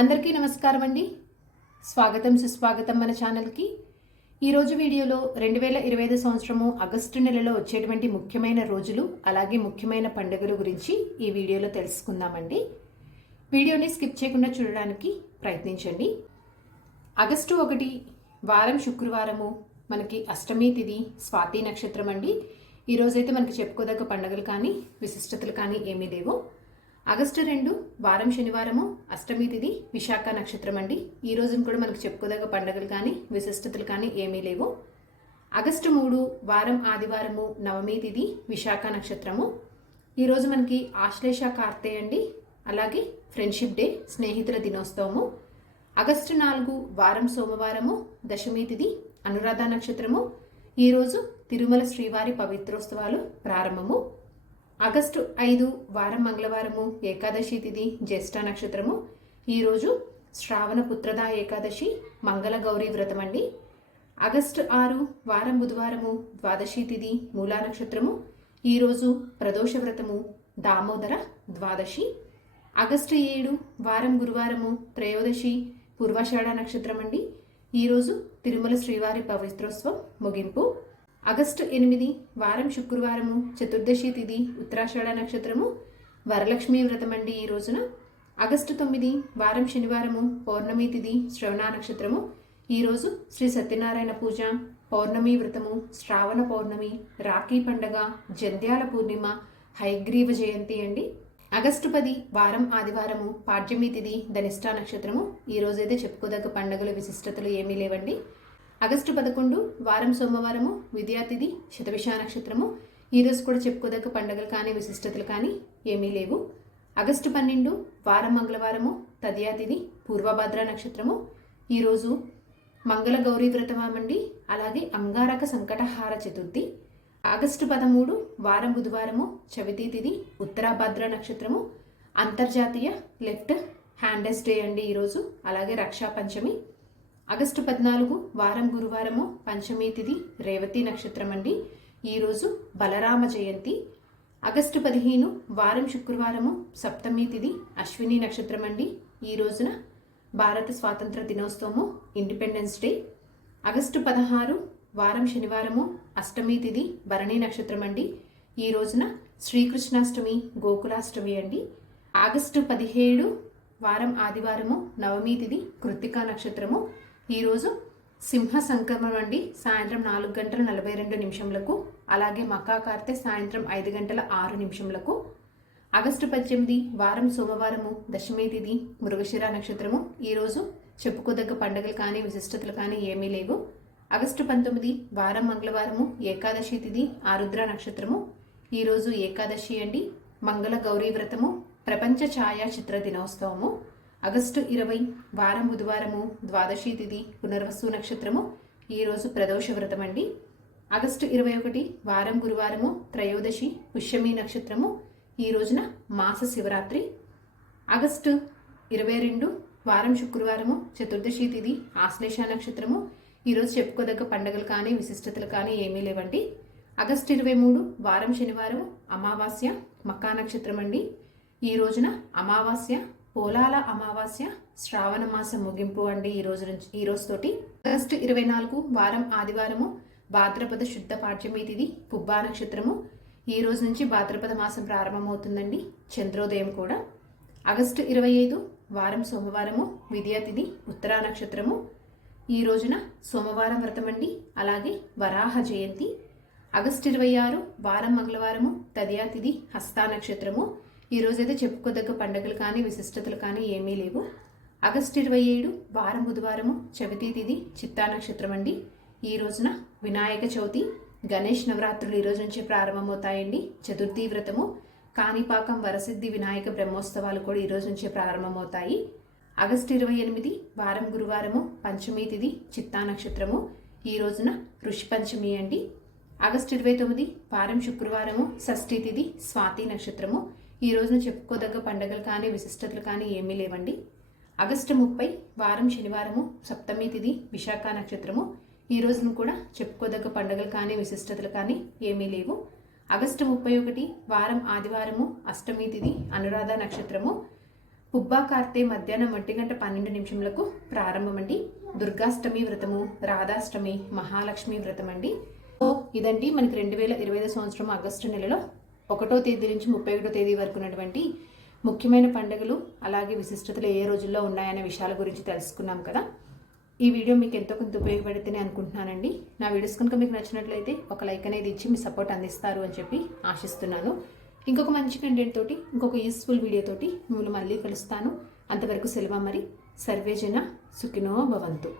అందరికీ నమస్కారం అండి. స్వాగతం సుస్వాగతం మన ఛానల్కి. ఈరోజు వీడియోలో 2025 సంవత్సరము ఆగస్టు నెలలో వచ్చేటువంటి ముఖ్యమైన రోజులు అలాగే ముఖ్యమైన పండుగల గురించి ఈ వీడియోలో తెలుసుకుందామండి. వీడియోని స్కిప్ చేయకుండా చూడడానికి ప్రయత్నించండి. ఆగస్టు 1 వారం శుక్రవారము, మనకి అష్టమి తిథి, స్వాతి నక్షత్రం అండి. ఈరోజైతే మనకి చెప్పుకోదగ్గ పండుగలు కానీ విశిష్టతలు కానీ ఏమీ లేవు. ఆగస్టు 2 వారం శనివారము, అష్టమి తిథి, విశాఖ నక్షత్రం అండి. ఈ రోజున కూడా మనకు చెప్పుకోదగ్గ పండుగలు కానీ విశిష్టతలు కానీ ఏమీ లేవు. ఆగస్టు 3 వారం ఆదివారము, నవమి తిథి, విశాఖ నక్షత్రము. ఈరోజు మనకి ఆశ్లేష కార్తె అండి. అలాగే ఫ్రెండ్షిప్ డే, స్నేహితుల దినోత్సవము. ఆగస్టు 4 వారం సోమవారము, దశమి తిథి, అనురాధ నక్షత్రము. ఈరోజు తిరుమల శ్రీవారి పవిత్రోత్సవాలు ప్రారంభము. ఆగస్టు 5 వారం మంగళవారము, ఏకాదశి తిథి, జ్యేష్ఠ నక్షత్రము. ఈరోజు శ్రావణ పుత్రద ఏకాదశి, మంగళ గౌరీ వ్రతం అండి. ఆగస్టు 6 వారం బుధవారము, ద్వాదశి తిథి, మూలా నక్షత్రము. ఈరోజు ప్రదోష వ్రతము, దామోదర ద్వాదశి. ఆగస్టు 7 వారం గురువారము, త్రయోదశి, పూర్వాషాఢ నక్షత్రం అండి. ఈరోజు తిరుమల శ్రీవారి పవిత్రోత్సవం ముగింపు. ఆగస్టు 8 వారం శుక్రవారము, చతుర్దశి తిథి, ఉత్తరాషాఢ నక్షత్రము, వరలక్ష్మి వ్రతం అండి ఈ రోజున. ఆగస్టు 9 వారం శనివారము, పౌర్ణమి తిథి, శ్రవణ నక్షత్రము. ఈరోజు శ్రీ సత్యనారాయణ పూజ, పౌర్ణమి వ్రతము, శ్రావణ పౌర్ణమి, రాఖీ పండగ, జంధ్యాల పూర్ణిమ, హయగ్రీవ జయంతి అండి. ఆగస్టు 10 వారం ఆదివారము, పాడ్యమి తిథి, ధనిష్ట నక్షత్రము. ఈ రోజైతే చెప్పుకోదగ్గ పండుగల విశిష్టతలు ఏమీ లేవండి. ఆగస్టు 11 వారం సోమవారము, విద్యా తిథి, శతభిష నక్షత్రము. ఈరోజు కూడా చెప్పుకోదగ్గ పండుగలు కానీ విశిష్టతలు కానీ ఏమీ లేవు. ఆగస్టు 12 వారం మంగళవారము, తదియా తిథి, పూర్వభద్ర నక్షత్రము. ఈరోజు మంగళ గౌరీ వ్రతమండి. అలాగే అంగారక సంకటహార చతుర్థి. ఆగస్టు 13 వారం బుధవారము, చవితి తిథి, ఉత్తరాభద్ర నక్షత్రము. అంతర్జాతీయ లెఫ్ట్ హ్యాండెస్ డే అండి ఈరోజు. అలాగే రక్షా పంచమి. ఆగస్టు 14 వారం గురువారము, పంచమి తిథి, రేవతి నక్షత్రం అండి. ఈరోజు బలరామ జయంతి. ఆగస్టు 15 వారం శుక్రవారము, సప్తమి తిథి, అశ్విని నక్షత్రం అండి. ఈ రోజున భారత స్వాతంత్ర దినోత్సవము, ఇండిపెండెన్స్ డే. ఆగస్టు 16 వారం శనివారము, అష్టమి తిథి, భరణి నక్షత్రం అండి. ఈ రోజున శ్రీకృష్ణాష్టమి, గోకులాష్టమి అండి. ఆగస్టు 17 వారం ఆదివారము, నవమి తిథి, కృత్తికా నక్షత్రము. ఈరోజు సింహ సంక్రమం అండి. సాయంత్రం 4:42 అలాగే మకా కార్తె సాయంత్రం 5:06. ఆగస్టు 18 వారం సోమవారము, దశమి తిథి, మృగశిర నక్షత్రము. ఈరోజు చెప్పుకోదగ్గ పండుగలు కానీ విశిష్టతలు కానీ ఏమీ లేవు. ఆగస్టు 19 వారం మంగళవారము, ఏకాదశి తిథి, ఆరుద్ర నక్షత్రము. ఈరోజు ఏకాదశి అండి. మంగళ గౌరీ వ్రతము, ప్రపంచ ఛాయాచిత్ర దినోత్సవము. ఆగస్టు 20 వారం బుధవారము, ద్వాదశి తిథి, పునర్వసు నక్షత్రము. ఈరోజు ప్రదోష వ్రతం అండి. ఆగస్టు 21 వారం గురువారము, త్రయోదశి, పుష్యమి నక్షత్రము. ఈ రోజున మాస శివరాత్రి. ఆగస్టు 22 వారం శుక్రవారము, చతుర్దశి తిథి, ఆశ్లేష నక్షత్రము. ఈరోజు చెప్పుకోదగ్గ పండుగలు కానీ విశిష్టతలు కానీ ఏమీ లేవండి. ఆగస్టు 23 వారం శనివారం, అమావాస్య, మకా నక్షత్రం అండి. ఈ రోజున అమావాస్య, పోలాల అమావాస్య, శ్రావణ మాసం ముగింపు అండి ఈ రోజుతోటి. ఆగస్టు 24 వారం ఆదివారము, భాద్రపద శుద్ధ పాడ్యమి తిథి, పుబ్బా నక్షత్రము. ఈ రోజు నుంచి భాద్రపద మాసం ప్రారంభమవుతుందండి, చంద్రోదయం కూడా. ఆగస్టు 25 వారం సోమవారము, విద్యా తిథి, ఉత్తరా నక్షత్రము. ఈ రోజున సోమవారం వ్రతం అండి. అలాగే వరాహ జయంతి. ఆగస్టు 26 వారం మంగళవారము, తదియా తిథి, హస్తా నక్షత్రము. ఈ రోజైతే చెప్పుకోదగ్గ పండుగలు కానీ విశిష్టతలు కానీ ఏమీ లేవు. ఆగస్టు 27 వారం బుధవారము, చవితి తిథి, చిత్తా నక్షత్రం అండి. ఈ రోజున వినాయక చవితి, గణేష్ నవరాత్రులు ఈ రోజు నుంచి ప్రారంభమవుతాయండి. చతుర్థి వ్రతము, కాణిపాకం వరసిద్ధి వినాయక బ్రహ్మోత్సవాలు కూడా ఈ రోజు నుంచే ప్రారంభమవుతాయి. ఆగస్టు 28 వారం గురువారము, పంచమి తిథి, చిత్తా నక్షత్రము. ఈ రోజున ఋషి పంచమి అండి. ఆగస్టు 29 వారం శుక్రవారము, షష్ఠి తిథి, స్వాతి నక్షత్రము. ఈ రోజున చెప్పుకోదగ్గ పండుగలు కానీ విశిష్టతలు కానీ ఏమీ లేవండి. ఆగస్టు 30 వారం శనివారము, సప్తమి తిథి, విశాఖ నక్షత్రము. ఈ రోజున కూడా చెప్పుకోదగ్గ పండుగలు కానీ విశిష్టతలు కానీ ఏమీ లేవు. ఆగస్టు 31 వారం ఆదివారము, అష్టమి తిథి, అనురాధ నక్షత్రము. పుబ్బా కార్తె మధ్యాహ్నం 1:12 ప్రారంభం అండి. దుర్గాష్టమి వ్రతము, రాధాష్టమి, మహాలక్ష్మి వ్రతం అండి. ఇదండి మనకి 2025 సంవత్సరం ఆగస్టు నెలలో 1వ తేదీ నుంచి 31వ తేదీ వరకు ఉన్నటువంటి ముఖ్యమైన పండుగలు అలాగే విశిష్టతలు ఏ రోజుల్లో ఉన్నాయనే విషయాల గురించి తెలుసుకున్నాం కదా. ఈ వీడియో మీకు ఎంతో కొంత ఉపయోగపడితేనే అనుకుంటున్నానండి. నా వీడియోస్ కనుక మీకు నచ్చినట్లయితే ఒక లైక్ అనేది ఇచ్చి మీ సపోర్ట్ అందిస్తారు అని చెప్పి ఆశిస్తున్నాను. ఇంకొక మంచి కంటెంట్ తోటి, ఇంకొక యూస్ఫుల్ వీడియో తోటి మిమ్మల్ని మళ్ళీ కలుస్తాను. అంతవరకు సెలవు మరి. సర్వేజన సుఖినో భవంతు.